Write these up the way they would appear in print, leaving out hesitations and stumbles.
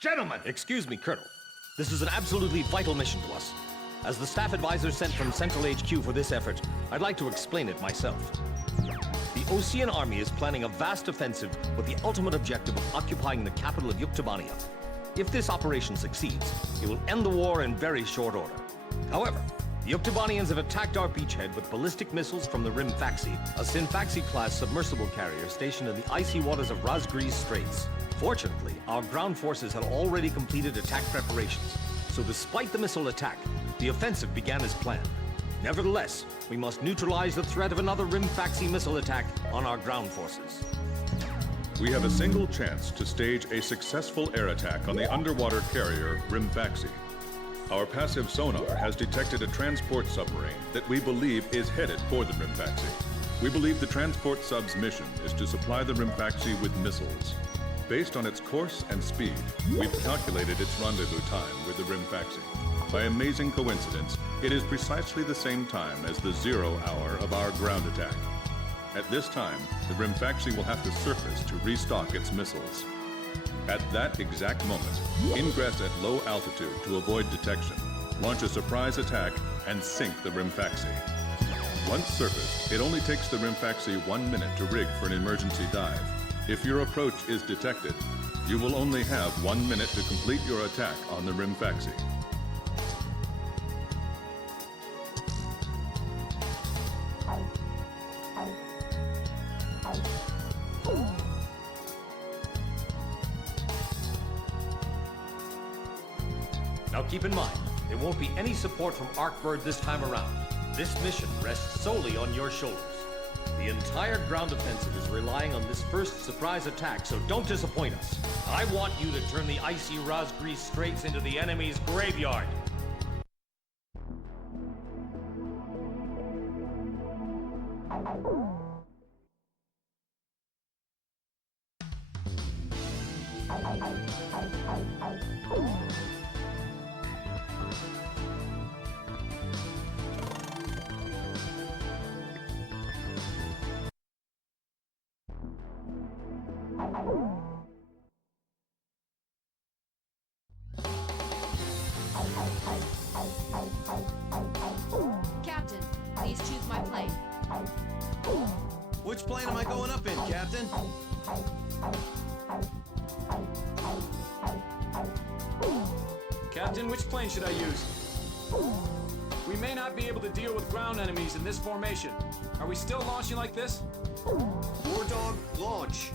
Gentlemen! Excuse me, Colonel. This is an absolutely vital mission to us. As the staff advisor sent from Central HQ for this effort, I'd like to explain it myself. The Osean Army is planning a vast offensive with the ultimate objective of occupying the capital of Yuktobania. If this operation succeeds, it will end the war in very short order. However, the Yuktobanians have attacked our beachhead with ballistic missiles from the Rimfaxi, a Sinfaxi-class submersible carrier stationed in the icy waters of Razgriz Straits. Fortunately, our ground forces had already completed attack preparations, so despite the missile attack, the offensive began as planned. Nevertheless, we must neutralize the threat of another Rimfaxi missile attack on our ground forces. We have a single chance to stage a successful air attack on the underwater carrier Rimfaxi. Our passive sonar has detected a transport submarine that we believe is headed for the Rimfaxi. We believe the transport sub's mission is to supply the Rimfaxi with missiles. Based on its course and speed, we've calculated its rendezvous time with the Rimfaxi. By amazing coincidence, it is precisely the same time as the 0 hour of our ground attack. At this time, the Rimfaxi will have to surface to restock its missiles. At that exact moment, ingress at low altitude to avoid detection, launch a surprise attack, and sink the Rimfaxi. Once surfaced, it only takes the Rimfaxi 1 minute to rig for an emergency dive. If your approach is detected, you will only have 1 minute to complete your attack on the Rimfaxi. Now keep in mind, there won't be any support from Arcbird this time around. This mission rests solely on your shoulders. The entire ground offensive is relying on this first surprise attack, so don't disappoint us. I want you to turn the icy Razgriz Straits into the enemy's graveyard. Captain, please choose my plane. Which plane am I going up in, Captain? Captain, which plane should I use? We may not be able to deal with ground enemies in this formation. Are we still launching like this? War Dog, launch.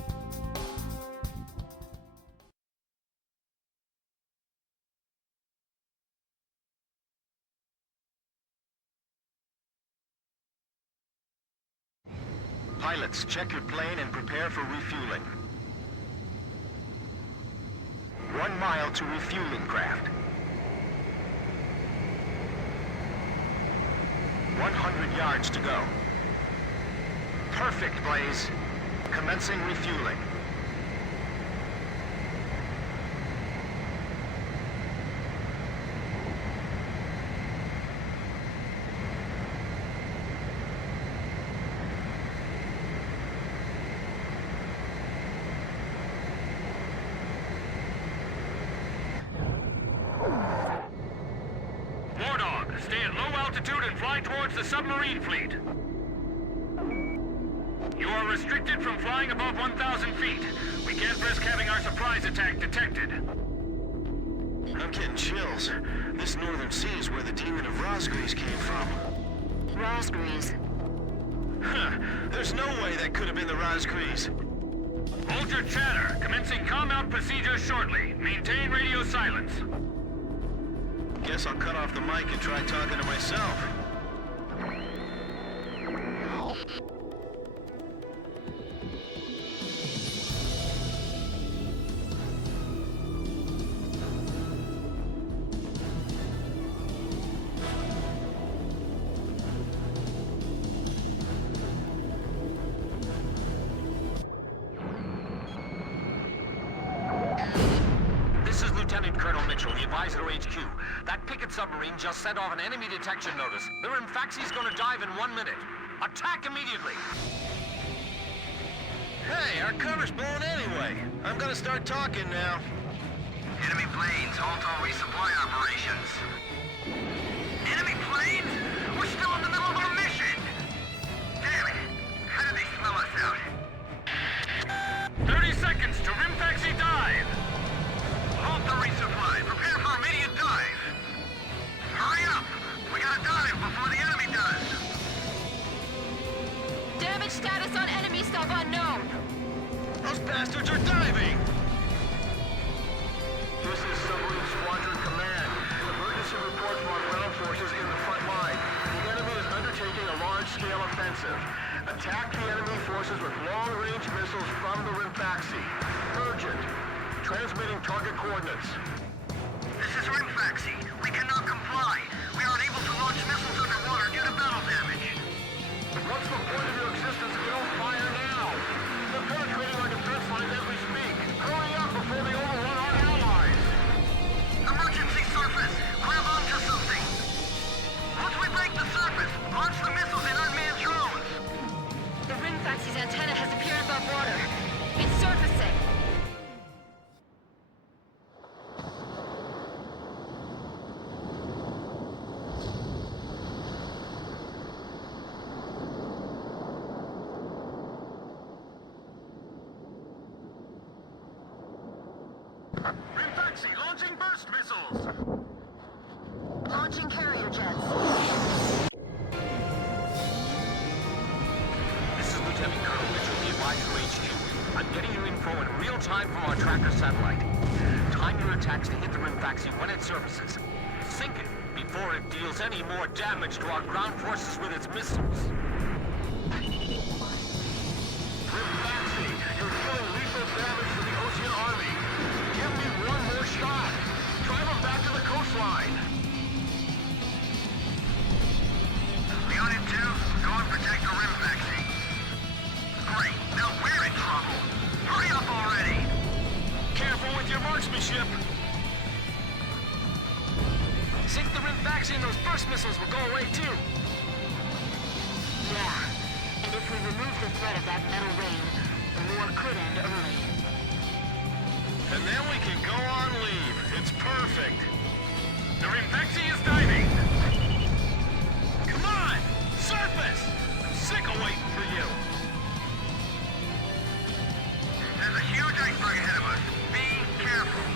Pilots, check your plane and prepare for refueling. 1 mile to refueling craft. 100 yards to go. Perfect, Blaze. Commencing refueling. Stay at low altitude and fly towards the submarine fleet. You are restricted from flying above 1,000 feet. We can't risk having our surprise attack detected. I'm getting chills. This northern sea is where the demon of Razgriz came from. Razgriz. Huh. There's no way that could have been the Razgriz. Hold your chatter. Commencing comm-out procedures shortly. Maintain radio silence. Guess I'll cut off the mic and try talking to myself. This is Lieutenant Colonel Mitchell, the advisor to HQ. That picket submarine just sent off an enemy detection notice. The Rimfaxi's gonna dive in 1 minute. Attack immediately! Hey, our cover's blown anyway. I'm gonna start talking now. Enemy planes, halt all resupply operations. Enemy planes? We're still in the middle of our mission! Damn it! How did they smell us out? 30 seconds to rim taxi dive. Halt the resupply. Prepare for immediate dive. Hurry up! We gotta dive before the enemy does. Damage status on enemy sub unknown. Those bastards are diving! This is Submarine Squadron Command. Emergency report from our ground forces in the front line. The enemy is undertaking a large-scale offensive. Attack the enemy forces with long-range missiles from the Rimfaxi. Urgent. Transmitting target coordinates. This is Rimfaxi. We cannot comply. We are unable to launch missiles underwater due to battle damage. What's the point of your existence if you don't fire now? They're penetrating our defense lines as we speak. Hurry up before they overrun our allies! Emergency surface! Grab onto something! Once we break the surface, launch the missiles in unmanned drones! The Rimfaxi's antenna has appeared above water. It's surfacing. Rimfaxi launching burst missiles! Launching carrier jets. This is Lieutenant Colonel Mitchell, the advisor HQ. I'm getting you info in real time from our tracker satellite. Time your attacks to hit the Rimfaxi when it surfaces. Sink it before it deals any more damage to our ground forces with its missiles. Rimfaxi, you're dealing lethal damage to the Ocean Army. Give me one more shot. Drive them back to the coastline. Leonid 2, go and protect the Rimfaxi. Great, now we're in trouble. Hurry up already. Careful with your marksmanship. Sink the Rimfaxi and those burst missiles will go away too. Yeah. And if we remove the threat of that metal rain, the war could end early. And then we can go on leave. It's perfect. The Rimfaxi is diving. Come on! Surface! I'm sick of waiting for you. There's a huge iceberg ahead of us. Be careful.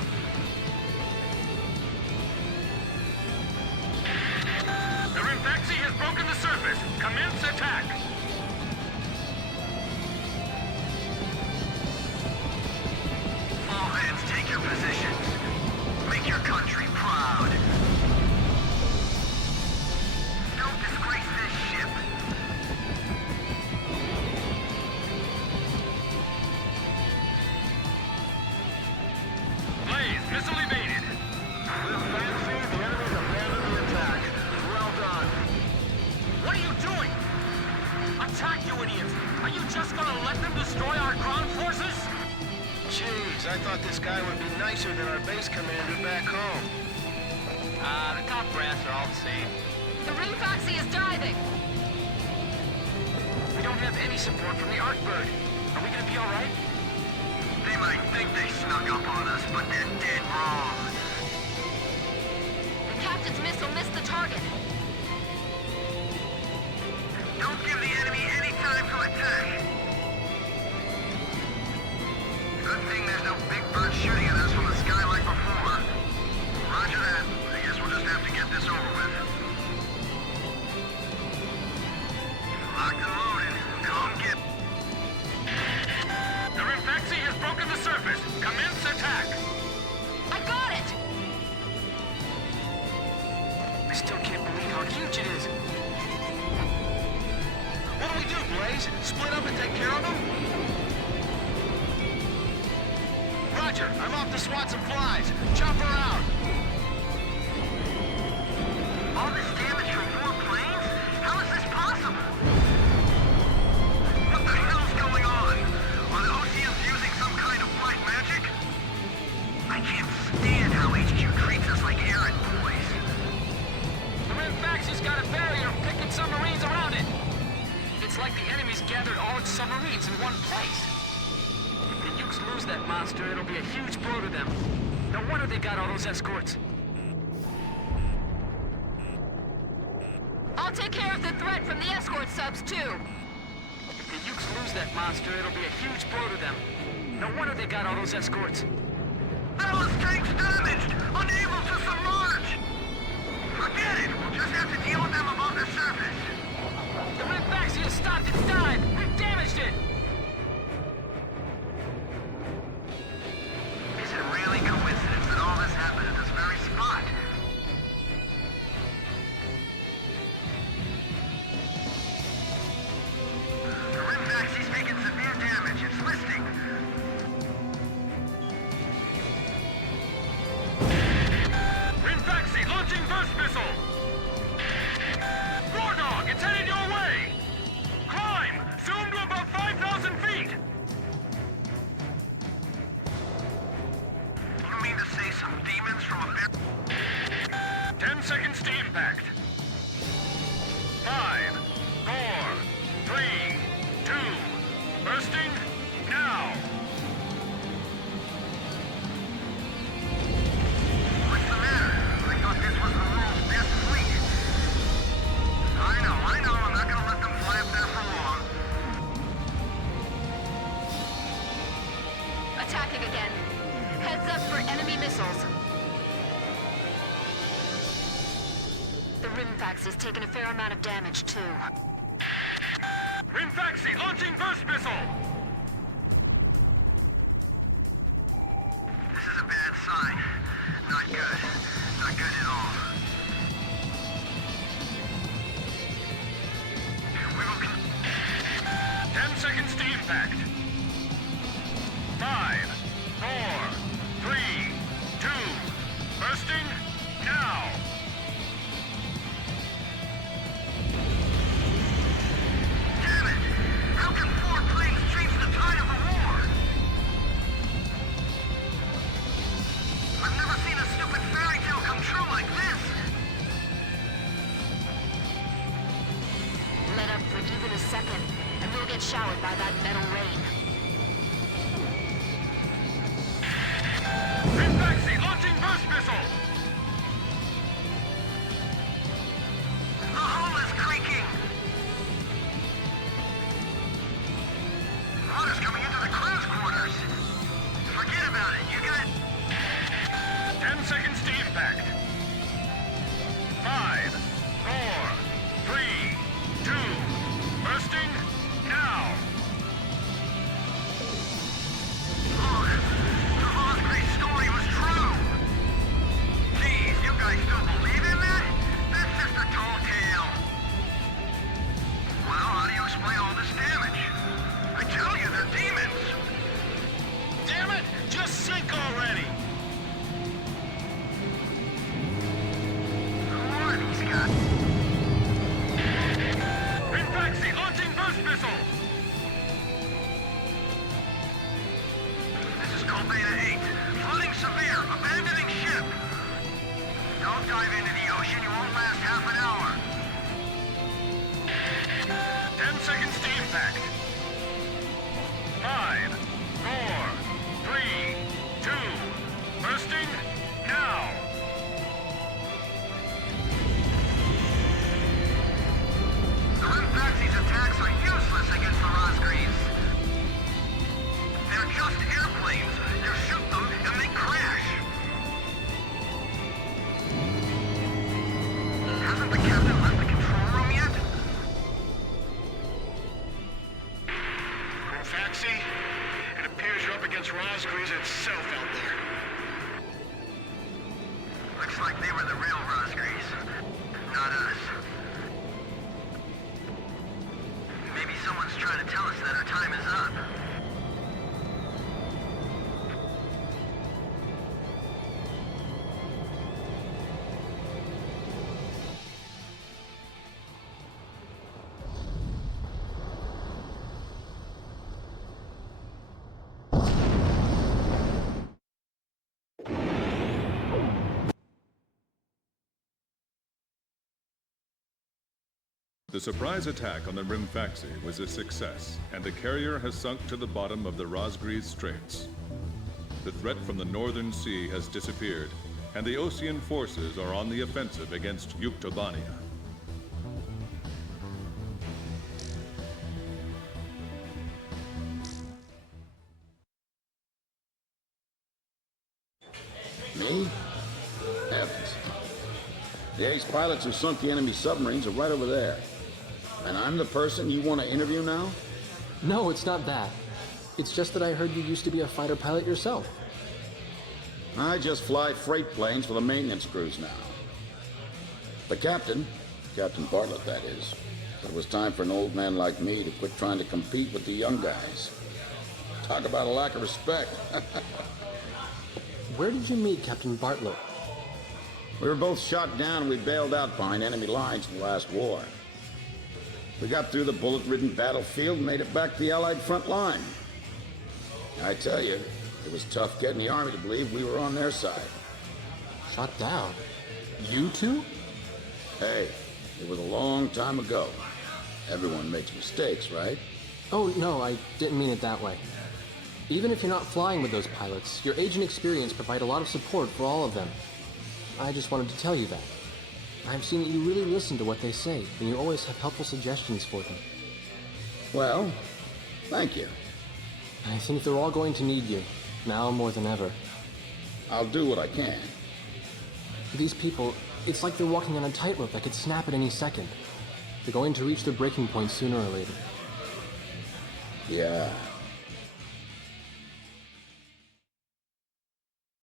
The Rimfaxi has broken the surface. Commence attack. All hands, take your positions. Make your country proud. Don't disgrace this ship. Blaze, missile evaded. Rimfaxi, the enemy's abandoned the attack. Well done. What are you doing? Attack, you idiots! Are you just gonna let them destroy our ground forces? Jeez, I thought this guy would be nicer than our base commander back home. The top brass are all the same. The Rimfaxi is diving. We don't have any support from the Arcbird. Are we gonna be all right? They might think they snuck up on us, but they're dead wrong. The captain's missile missed the target. Don't give the enemy any time to attack. Good thing there's no big bird shooting at us from the sky like before. Roger that. I guess we'll just have to get this over with. Locked and loaded. Come get... The Rimfaxi has broken the surface. Commence attack. I got it! I still can't believe how huge it is. What do we do, Blaze? Split up and take care of them? Roger, I'm off to swat some flies. Chop her out. All this damage from 4 planes? How is this possible? What the hell's going on? Are the OCMs using some kind of black magic? I can't stand how HQ treats us like errand boys. The Rimfaxi's got a barrier picking submarines around it. It's like the enemy's gathered all its submarines in one place. lose that monster, it'll be a huge blow to them. No wonder they got all those escorts. I'll take care of the threat from the escort subs, too. If the Ukes lose that monster, it'll be a huge blow to them. No wonder they got all those escorts. Ballast tanks damaged! Unable to submerge! Forget it! We'll just have to deal with them above the surface. The Rimfaxi has stopped its dive! We've damaged it! Is it really coincidence that all this happened at this very spot? The Rimfaxi's taken severe damage. It's listing. Rimfaxi launching burst missile! War Dog, it's headed your way! Climb! Zoom to above 5,000 feet! You mean to say some demons from a bear... 10 seconds to impact. 5, 4, 3, 2, bursting now! What's the matter? I thought this was the world's best fleet. I know. I'm not gonna let them fly up there for long. Attacking again. Heads up for enemy missiles. The Rimfaxi's taken a fair amount of damage, too. Rimfaxi launching burst missile! This is a bad sign. Not good. Not good at all. We will 10 seconds to impact. 5, 4, 3, 2, bursting now! Damn it! How can 4 planes change the tide of a war? I've never seen a stupid fairy tale come true like this. Let up for even a second, and we'll get showered by that metal rain. Rimfaxi launching burst missile! The hull is creaking. Water's coming into the crew's quarters. Forget about it. You got... 10 seconds to impact. 5, 4, 3, 2, bursting now! Look, the Razgriz story was true. Geez, you guys still believe in that? That's just a tall tale. Well, how do you explain all this damage? I tell you, they're demons. Damn it! Just sink already! Who are these guys? Rimfaxi launching burst missile! This is Beta 8. Flooding severe. Abandoning ship. Don't dive into the ocean. You won't last half an hour. 10 seconds to impact. 5, 4, 3, 2, bursting now! The Rimfaxi's attacks are useless against the Razgriz. They're just airplanes. You shoot them and they crash. Hasn't the captain left the control room yet? Rimfaxi, it appears you're up against Razgriz itself out there. Looks like they were the real Razgriz, not us. Maybe someone's trying to tell us that our time is up. The surprise attack on the Rimfaxi was a success, and the carrier has sunk to the bottom of the Razgriz Straits. The threat from the northern sea has disappeared, and the Ocean forces are on the offensive against Yuktobania. Me? Heavens. The ace pilots who sunk the enemy submarines are right over there. And I'm the person you want to interview now? No, it's not that. It's just that I heard you used to be a fighter pilot yourself. I just fly freight planes for the maintenance crews now. The captain, Captain Bartlett that is, said it was time for an old man like me to quit trying to compete with the young guys. Talk about a lack of respect. Where did you meet Captain Bartlett? We were both shot down and we bailed out behind enemy lines in the last war. We got through the bullet-ridden battlefield and made it back to the Allied front line. I tell you, it was tough getting the Army to believe we were on their side. Shot down? You two? Hey, it was a long time ago. Everyone makes mistakes, right? Oh, no, I didn't mean it that way. Even if you're not flying with those pilots, your age and experience provide a lot of support for all of them. I just wanted to tell you that. I've seen that you really listen to what they say, and you always have helpful suggestions for them. Well, thank you. I think they're all going to need you, now more than ever. I'll do what I can. These people, it's like they're walking on a tightrope that could snap at any second. They're going to reach their breaking point sooner or later. Yeah.